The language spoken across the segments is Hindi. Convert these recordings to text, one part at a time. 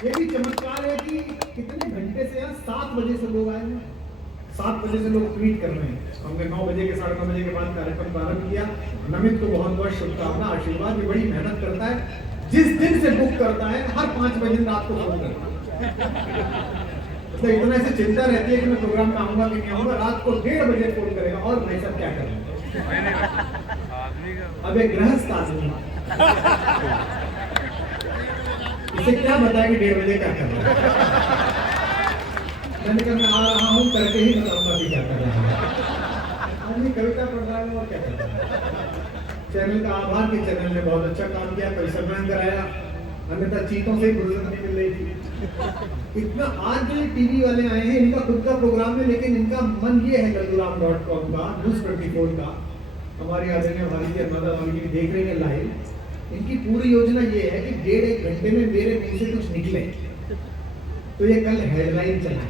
ये भी चमत्कार है कि कितने घंटे से यहाँ 7 बजे से लोग आए हैं, 7 बजे से लोग ट्वीट कर रहे हैं। हमने 9 बजे के 9:30 बजे के बाद कार्यक्रम प्रारंभ किया। नमित को बहुत बहुत शुभकामना, आशीर्वाद। ये बड़ी मेहनत करता है, जिस दिन से बुक करता है हर 5 बजे रात को फोन करता है। तो इतना ऐसे चिंता रहती है कि मैं प्रोग्राम में आऊंगा कि नहीं आऊंगा, रात को 1:30 बजे फोन करेगा। और भाई साहब क्या करें, अब एक गृहस्थ आदमी इसे क्या बताया कि 1:30 बजे क्या कर रहा है। मैंने कहा मैं आ रहा हूँ, करके ही बताऊंगा कि क्या कर रहा है। आदमी कविता पढ़ रहा है और क्या कर रहा है। चैनल का आभार कि चैनल ने बहुत अच्छा काम किया, परिसम्मान कराया, अन्यथा चीतों से ही फुर्सत नहीं मिल रही थी। इतना आज जो टीवी वाले आए हैं, इनका खुद का प्रोग्राम है, लेकिन इनका मन ये है लल्लूराम.com का, News24 का, हमारी आदरणीय भारतीय माता वाली देख रही है लाइव। इनकी पूरी योजना ये है कि 1.5 घंटे में मेरे मुंह से कुछ निकले तो ये कल हेडलाइन चला।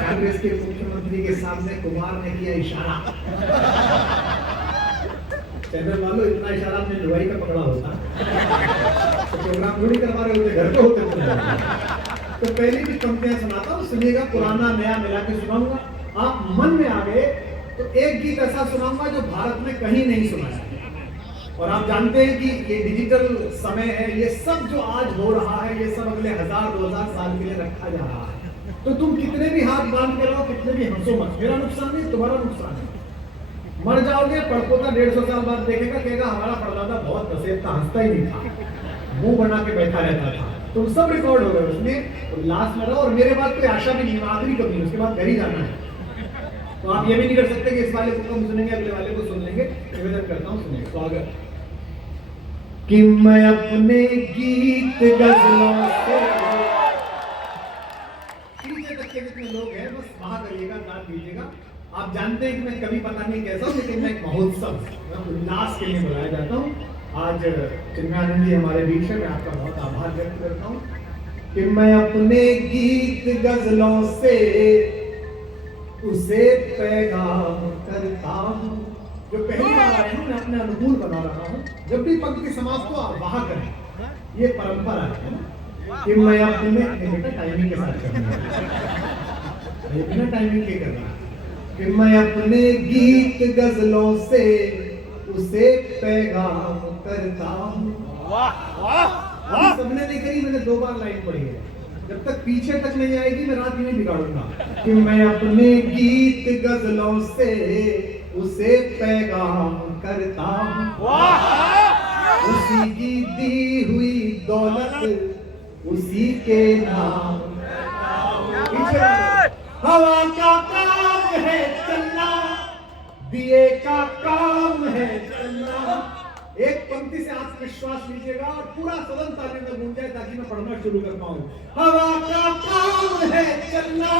कांग्रेस के मुख्यमंत्री के सामने कुमार ने किया इशारा। चैनल वालों, इतना इशारा आपने लुगाई का पकड़ा होता तो प्रोग्राम थोड़ी करवा रहे होते, घर पे होते। तो पहले भी पंक्तियां सुनाता हूँ, सुनिएगा। पुराना नया मिला के सुनाऊंगा, आप मन में आ गए तो एक गीत ऐसा सुनाऊंगा जो भारत में कहीं नहीं सुना है। और आप जानते हैं कि ये डिजिटल समय है, ये सब जो आज हो रहा है ये सब अगले 1000-2000 साल के लिए रखा जा रहा है। तो तुम कितने भी हाथ बांध के रहो, कितने भी हंसो मत, मेरा नुकसान नहीं, तुम्हारा नुकसान है। मर जाओगे, पड़पोता 150 साल बाद देखेगा, कहेगा हमारा परदादा बहुत नसीब था, हंसता ही नहीं था, मुंह बना के बैठा रहता था। तुम सब रिकॉर्ड हो गए उसमें, तो लास्ट में रहो। और मेरे बाद कोई आशा भी नहीं, आखिरी कभी, उसके बाद घर ही जाना है। तो आप ये भी नहीं कर सकते कि इस वाले को कम सुनेंगे, अगले वाले को सुन लेंगे। निवेदन करता हूँ, सुनिए। स्वागत कि मैं अपने गीत गजलों से, पीछे तक के जितने लोग हैं बस वहां करिएगा, दान दीजिएगा। आप जानते हैं कि मैं कभी पता नहीं कैसा हूं, लेकिन मैं एक महोत्सव, मैं उल्लास के लिए बुलाया जाता हूं। आज चिन्मयानंद जी हमारे बीच है, मैं आपका बहुत आभार व्यक्त करता हूं कि मैं अपने गीत गजलों से उसे पैगाम करता हूं। जो पहली बार आए हैं, मैं अपने अनुकूल बना रहा हूँ। जब भी पंक्ति समाज को आप वहां करें, ये परंपरा है ना कि मैं अपने बेटा टाइमिंग के साथ करूंगा, बिना टाइमिंग के करना, कि मैं अपने गीत गजलों से उसे पैगाम करता हूँ। सबने नहीं करी, मैंने 2 बार लाइन पढ़ी है। जब तक पीछे तक नहीं आएगी मैं रात नहीं बिगाड़ूंगा। कि मैं अपने गीत गजलों से उसे पैगाम करता हूँ, उसी की दी हुई दौलत उसी के नाम। हवा का काम है चलना, दिए का काम है चलना। एक पंक्ति से आत्मविश्वास लीजिएगा और पूरा सदन ताली में गूंज जाए ताकि मैं पढ़ना शुरू कर पाऊं। हवा का काम है चलना,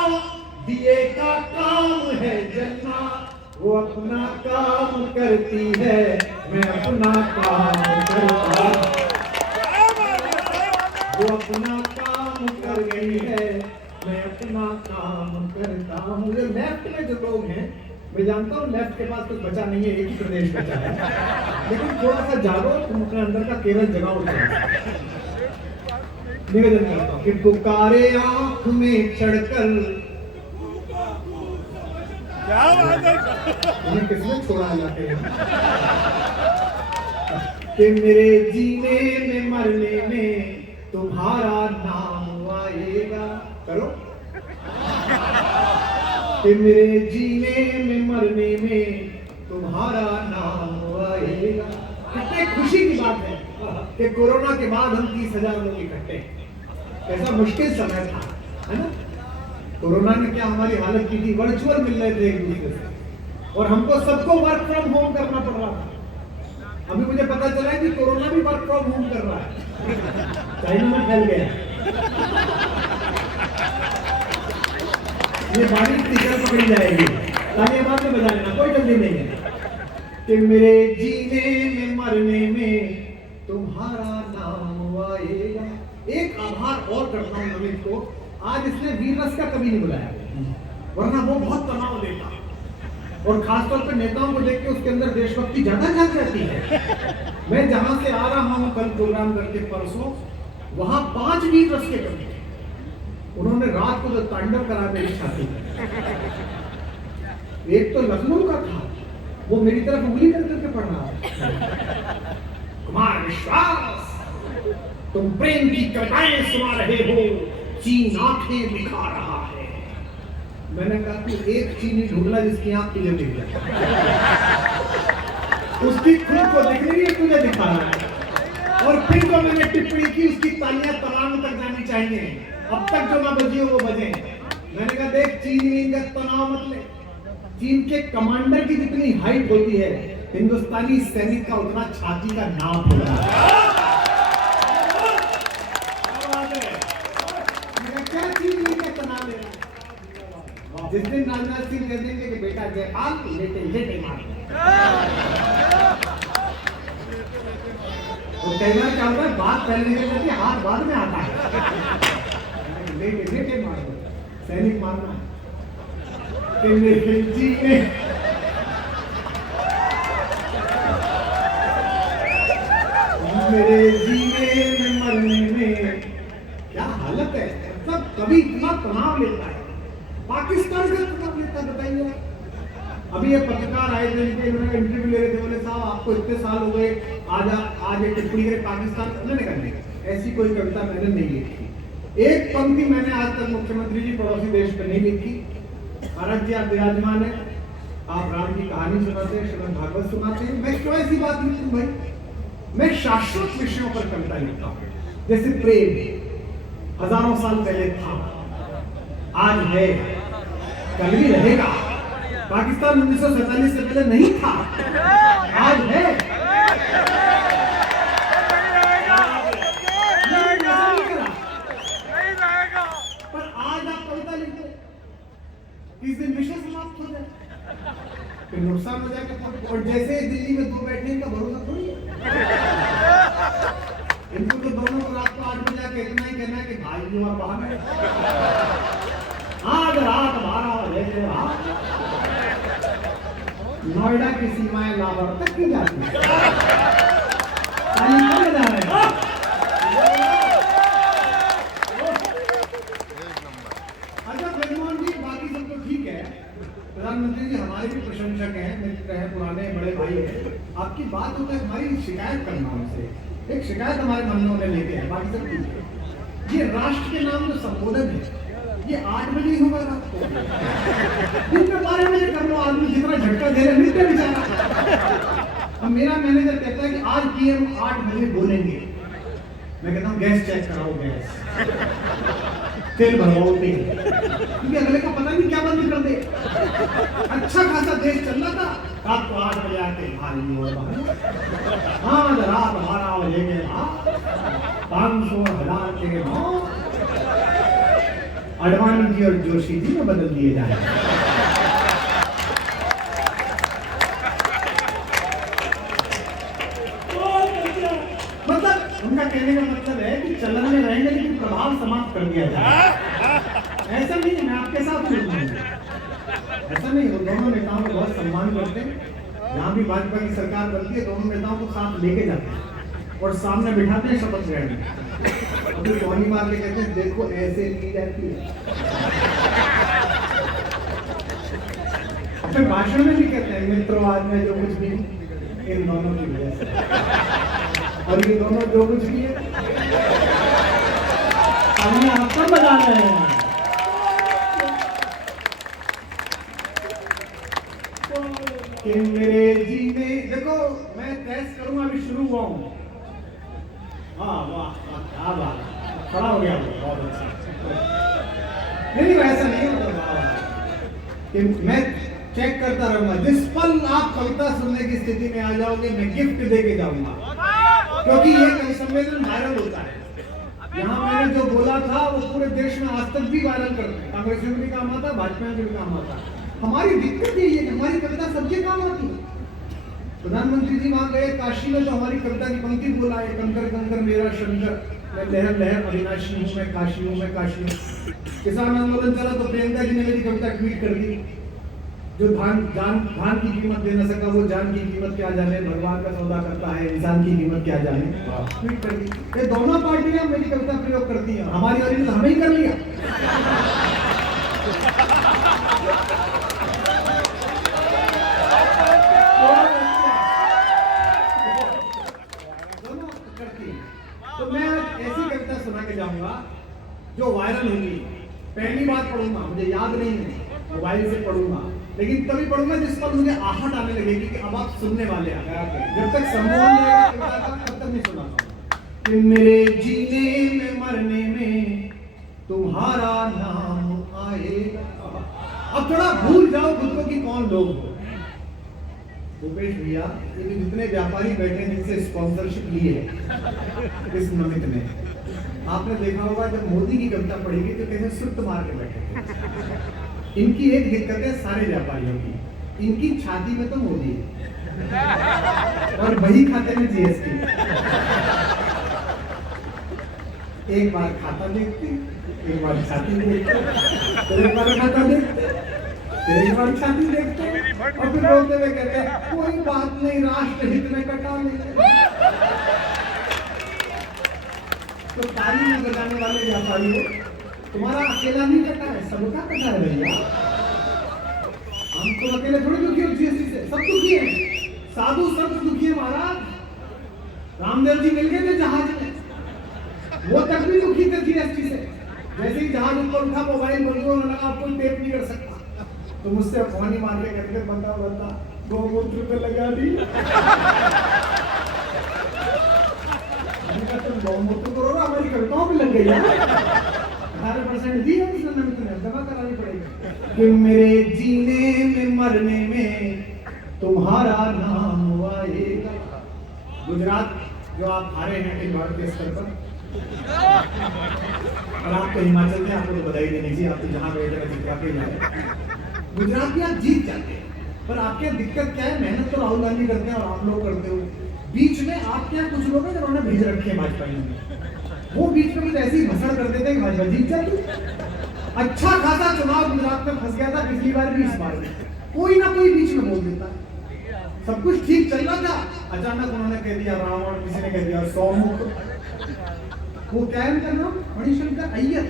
दिए का काम है जलना, वो अपना काम करती है, मैं अपना काम करता हूं। वो अपना काम कर गई है, मैं अपना काम करता हूँ। ये लेफ्ट में जो लोग हैं, मैं जानता हूँ लेफ्ट के पास कुछ बचा नहीं है, एक ही प्रदेश बचा है, लेकिन थोड़ा सा जागो, तुम अपने अंदर का केवल जगाओ। निवेदन करता हूँ कि पुकारे आंख में चढ़कर, उन्हें किसने छोड़ा जाते हैं कि मेरे जीने में मरने में तुम्हारा नाम आएगा। करो कि मेरे जीने में मरने में तुम्हारा नाम आएगा। कितने खुशी की बात है कि कोरोना के बाद हम 30,000 लोग इकट्ठे। कैसा मुश्किल समय था, है ना। कोरोना ने क्या हमारी हालत की थी, वर्चुअल मिल रहे थे एक दूसरे से, और हमको सबको वर्क फ्रॉम होम करना पड़ रहा था। अभी मुझे पता चला है कि कोरोना भी वर्क फ्रॉम होम कर रहा है, चाइना में फैल गया। ये बारिश टीचर पकड़ी जाएगी, तालियां बाद में बजा लेना, कोई जल्दी नहीं है। कि मेरे जीने में मरने में तुम्हारा नाम आएगा। एक आभार और करता हूँ नमित को, आज इसने वीर रस का कभी नहीं बुलाया, वरना वो बहुत तनाव देता, और खासतौर पर नेताओं को देख के उसके अंदर देशभक्ति ज्यादा जाग जाती है। मैं जहां से आ रहा हूं कल प्रोग्राम करके परसों, वहां 5 मीटर उसके कम थे। उन्होंने रात को जो तांडव करा मेरी छाती में, एक तो लखनऊ का था, वो मेरी तरफ उंगली कर करके पढ़ रहा है, कुमार विश्वास तुम प्रेम की कविताएं सुना रहे हो, चीन आंखें दिखा रहा है। मैंने कहा तू एक चीनी ढूंढना जिसकी आंख तुझे दिख जाए, उसकी खुद को दिख रही है, तुझे दिखा रहा है। और फिर जो मैंने टिप्पणी की उसकी तालियां तराम तक जानी चाहिए, अब तक जो ना बजी हो वो बजे। मैंने कहा देख चीनी का तनाव मत ले, चीन के कमांडर की जितनी हाइट होती है हिंदुस्तानी सैनिक का उतना छाती का नाप होता है। क्या चीन का तनाव है? जिस दिन राजनाथ सिंह कह देंगे कि बेटा जयपाल लेटे लेटे मार, तो कई बार क्या होता है बात पहले निकल जाती है, हाथ बाद में आता है। लेटे लेटे मार दो, सैनिक मारना है कि मेरे जीने में मरने में क्या हालत है। मतलब कभी इतना तनाव लेता है, पाकिस्तान का तनाव लेता है, बताइए। अभी ये पत्रकार आए थे, इन्होंने इंटरव्यू ले रहे थे, बोले साहब आपको इतने साल हो गए, आज एक टिप्पणी करे पाकिस्तान, मैंने कहा ऐसी कोई कविता मैंने नहीं लिखी, एक पंक्ति मैंने आज तक मुख्यमंत्री जी पड़ोसी देश पे नहीं लिखी। महाराज जी आप विराजमान है, आप राम की कहानी सुनाते हैं, श्रीमद् भागवत सुनाते हैं, मैं क्यों ऐसी बात लिखूं भाई? मैं शाश्वत विषयों पर कविता लिखता हूँ, जैसे प्रेम हजारों साल पहले था, आज है, कल भी रहेगा। पाकिस्तान 1947 से पहले नहीं था, आज है। पर आज आप कविता लिखते, इस दिन विषय समाप्त हो जाए, फिर नुकसान हो जाएगा। और जैसे दिल्ली में 2 बैठने का भरोसा थोड़ी है, इनको तो दोनों को रात को 8 बजे आके इतना ही कहना है कि भाई जो आप बाहर है, आज रात 12 बजे से नोएडा की सीमाएं लाहौर तक की जाती है। अच्छा जगमोहन जी, बाकी सब तो ठीक है, प्रधानमंत्री जी हमारे भी प्रशंसक हैं, मित्र हैं, पुराने बड़े भाई हैं। आपकी बात होता है हमारी शिकायत करना उनसे, एक शिकायत हमारे मन में उन्हें लेके है, बाकी सब ठीक है। ये राष्ट्र के नाम जो संबोधन है ये 8 बजे ही होगा रात को, दिन में 12 बजे कर लो, आदमी जितना झटका दे रहे मिलते बेचारा। अब मेरा मैनेजर कहता है कि आज PM 8 बजे बोलेंगे, मैं कहता हूँ गैस चेक कराओ, गैस तेल भरवाओ तेल, क्योंकि अगले का पता नहीं क्या बंद कर दे। अच्छा खासा देश चल रहा था, रात को 8 बजे आते भारी हो रहा, हाँ रात 12 बजे के 500 1000 के अडवाणी जी और जोशी जी में बदल दिए जाए। मतलब उनका कहने का मतलब है कि चलन में रहेंगे लेकिन प्रभाव समाप्त कर दिया जाए। ऐसा नहीं, मैं आपके साथ हूँ, ऐसा नहीं। वो दोनों नेताओं को बहुत सम्मान करते हैं, जहाँ भी भाजपा की सरकार बनती है दोनों नेताओं को साथ लेके जाते हैं और सामने बिठाते हैं शपथ ग्रहण में, अभी कौनी मार के कहते हैं देखो ऐसे नहीं जाती है। अपने भाषण में भी कहते हैं मित्रों आज में जो कुछ भी इन दोनों की वजह से, और ये दोनों जो कुछ भी है हमने आपको बता रहे हैं। कि मेरे जीने देखो मैं टेस्ट करूंगा, अभी शुरू हुआ हूँ। हाँ वाह क्या बात, खड़ा हो गया, बहुत अच्छा। नहीं वैसा नहीं होता कि मैं चेक करता रहूंगा, जिस पल आप कविता सुनने की स्थिति में आ जाओगे मैं गिफ्ट देके जाऊंगा, क्योंकि ये कवि सम्मेलन वायरल होता है। यहाँ मैंने जो बोला था वो पूरे देश में आज तक भी वायरल करते हैं, कांग्रेस में भी काम आता, भाजपा में भी काम आता। हमारी दिक्कत ये है कि हमारी कविता सबके काम आती है। प्रधानमंत्री जी वहां गए काशी में, तो हमारी कविता की पंक्ति बोला है, कंकर कंकर मेरा शंकर, मैं लहर लहर अविनाशी हूँ, मैं काशी हूँ, मैं काशी हूँ। किसान आंदोलन चला तो प्रियंका जी ने मेरी कविता ट्वीट कर दी, जो धान की कीमत दे न सका, वो जान की कीमत क्या जाने, भगवान का सौदा करता है, इंसान की कीमत क्या जाने। ट्वीट कर दी। ये दोनों पार्टियां मेरी कविता प्रयोग करती हैं, हमारी ओरिजिनल हमें ही कर लिया। दोनों करती हैं। तो मैं ऐसी कविता सुना के जाऊंगा जो वायरल होगी। पहली बार पढ़ूंगा, मुझे याद नहीं है, मोबाइल से पढ़ूंगा, लेकिन तभी पढ़ूंगा जिस पर मुझे आहट आने लगेगी कि अब आप सुनने वाले हैं। जब तक सम्मोहन रहेगा कविता का, तब तक नहीं सुनाता कि मेरे जीने में मरने में तुम्हारा नाम आएगा। अब थोड़ा भूल जाओ खुद को कि कौन लोग हो। भूपेश भैया, ये भी जितने व्यापारी बैठे हैं जिनसे स्पॉन्सरशिप ली है इस नमित में, आपने देखा होगा जब मोदी की कविता पढ़ेगी तो कैसे सुस्त मार के बैठे थे। इनकी एक दिक्कत है सारे व्यापारियों की, इनकी छाती में तो मोदी है और वही खाते में जीएसटी। एक बार खाता देखते, एक बार छाती देखते, फिर एक बार खाता देखते, फिर एक बार छाती देखते और फिर बोलते हुए कहते हैं कोई बात नहीं, राष्ट्र हित में कटा लेंगे। तो ताली में बजाने वाले व्यापारियों, तुम्हारा अकेला नहीं कटा है, सबका कटा है भैया। हम तो अकेले थोड़ी दुखी हो जीएसटी से, सब दुखी है, साधु संत दुखी है महाराज। रामदेव जी मिल गए थे जहाज में, वो तक भी दुखी थे जीएसटी से। जैसे ही जहाज ऊपर उठा, मोबाइल बंद हुआ, उन्होंने कहा कोई टेप नहीं कर सकता। तो मुझसे अफवानी मार के कहते बंदा गौमूत्र पे लगा दी। तुम गौमूत्र करो ना, हमारी कविताओं पे लग गई है। 18% दी है उसने नमित ने, जमा करानी पड़ेगी। कि मेरे जीने में मरने में तुम्हारा नाम आएगा। गुजरात जो आप हारे हैं अखिल भारतीय स्तर पर, और आप तो हिमाचल में, आपको तो बधाई देनी चाहिए, आप तो जहां गए थे जितवा के जाए। गुजरात में आप जीत जाते हैं, पर आपके दिक्कत क्या है, मेहनत तो राहुल गांधी करते हैं और आप लोग करते हो। बीच में आपके यहाँ कुछ लोग हैं जिन्होंने भेज रखे हैं भाजपा में, वो बीच में कुछ ऐसी भसड़ कर देते हैं कि भाजपा जीत जाती। अच्छा खासा चुनाव गुजरात में फंस गया था पिछली बार भी, इस बार भी कोई ना कोई बीच में बोल देता। सब कुछ ठीक चल रहा था, अचानक उन्होंने कह दिया रावण, किसी ने कह दिया सौमुख। वो क्या है उनका नाम, मणिशंकर अय्यर,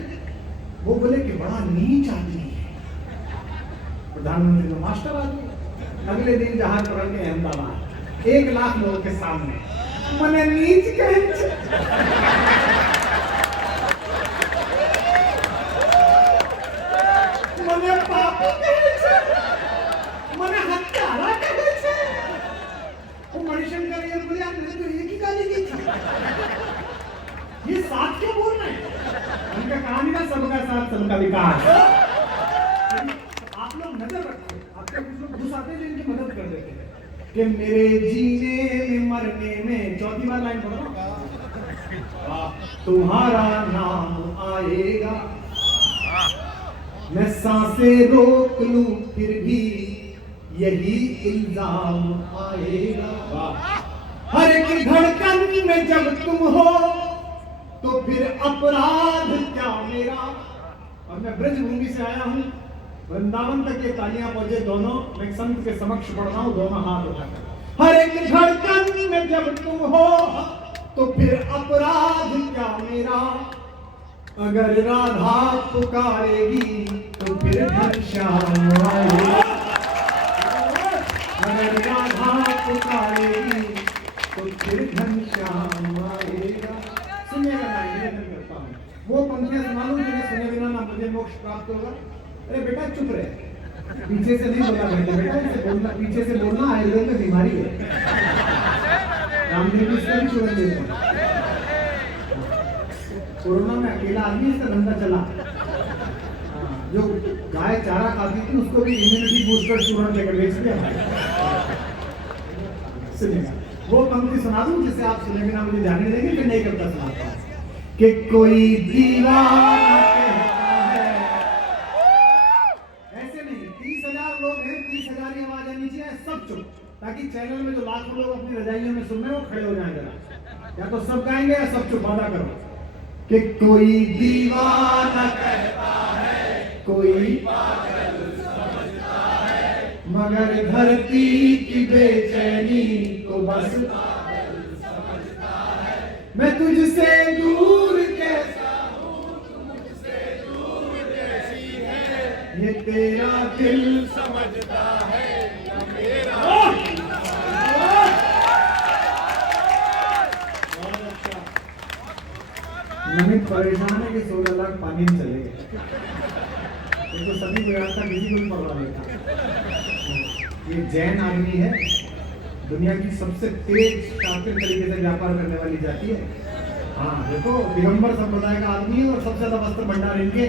वो बोले कि बड़ा नीच आदमी है। प्रधानमंत्री तो मास्टर आदमी। अगले दिन जहाज पकड़ के अहमदाबाद 1 लाख लोगों के सामने मने नीच कहे, मने पापी कहे, मने हत्यारा कहे। वो मणिशंकर अय्यर बोले यार मैंने तो एक ही गाली दी थी, ये साथ क्यों बोल रहे हैं? उनका कहानी ना सबका साथ सबका विकास। आप लोग नजर रखो, आपके कुछ लोग घुस आते हैं जो इनकी मदद कर देते हैं कि मेरे जीने में मरने में, चौथी बार लाइन पढ़ो, तुम्हारा नाम आएगा। मैं सांसें रोक लूं फिर भी यही इल्जाम आएगा। हर एक धड़कन में जब तुम हो तो फिर अपराध क्या मेरा। और मैं ब्रजभूमि से आया हूं, वृंदावन तक ये तालियां पहुंचे दोनों, मैं संत के समक्ष पढ़ रहा हूं दोनों हाथ उठाकर। हर एक धड़कन में जब तुम हो तो फिर अपराध क्या मेरा। अगर राधा पुकारेगी तो फिर घनश्याम आएगा। अगर राधा पुकारेगी तो फिर घनश्याम आएगा। सुनिएगा मैं निवेदन करता हूँ, वो पंक्तियां सुना लूं जिन्हें सुने बिना ना मुझे मोक्ष प्राप्त होगा। अरे बेटा चुप रहे, पीछे से नहीं बोला करते बेटा, इसे बोलना, पीछे से बोलना आयुर्वेद में बीमारी है। रामदेव जी इसका भी चूरन देते हैं। कोरोना में अकेला आदमी इसका धंधा चला। जो गाय चारा खाती थी उसको भी इम्यूनिटी बूस्टर चूरन लेकर बेच दिया। सुनिएगा, वो पंक्ति सुना दूं जिसे आप सुने बिना मुझे जाने देंगे, फिर नहीं करता सुनाता कि कोई दीवाना कहता है। ऐसे नहीं, 30,000 लोग हैं, 30,000 की आवाज आनी चाहिए, सब चुप, ताकि चैनल में जो लाखों लोग अपनी रजाइयों में सुन रहे हो खड़े हो जाए जरा। या तो सब गाएंगे या सब चुप, वादा करो कि कोई दीवाना कहता है, कोई पागल समझता है, मगर धरती की बेचैनी तो बस मैं तुझसे दूर कैसा हूँ, तू मुझसे दूर कैसी है, ये तेरा दिल समझता है या मेरा दिल? नमित परेशान है कि 16 लाख पानी में चले गए, तो सभी को याद था, किसी को भी पकड़ा लेता। ये जैन आदमी है, दुनिया की सबसे तेज शातिर तरीके से व्यापार करने वाली जाति है। हाँ देखो, दिगंबर संप्रदाय का आदमी है और सबसे ज्यादा वस्त्र भंडार इनके।